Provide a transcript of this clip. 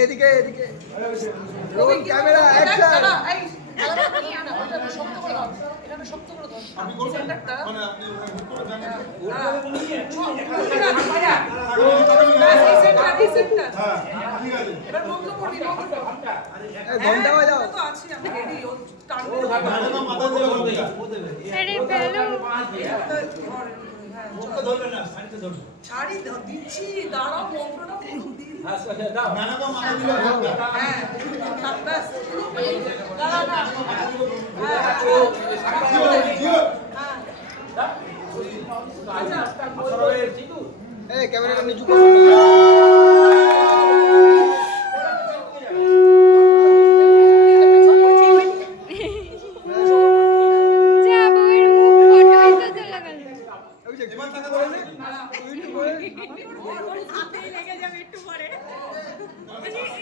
এদিকে এদিকে roll camera action শক্ত করে দাও এখানে শক্ত করে দাও সেন্টারটা মানে আপনি সেন্টার হ্যাঁ ঠিক আছে এবার বন্ধ করবি ঘন্টা বাজাও তো আছে আমি রেডি ও টানবো মাথা দিয়ে বলবে আরে পেলো মুখে ধরবে না শাড়িতে ধরবে শাড়ি দিচ্ছি দাঁড়াও মন্ত্রটা আচ্ছা দাও ম্যাডাম মাথা দিলে হ্যাঁ বাস দাঁড়াও না এই ক্যামেরাটা নিচু করো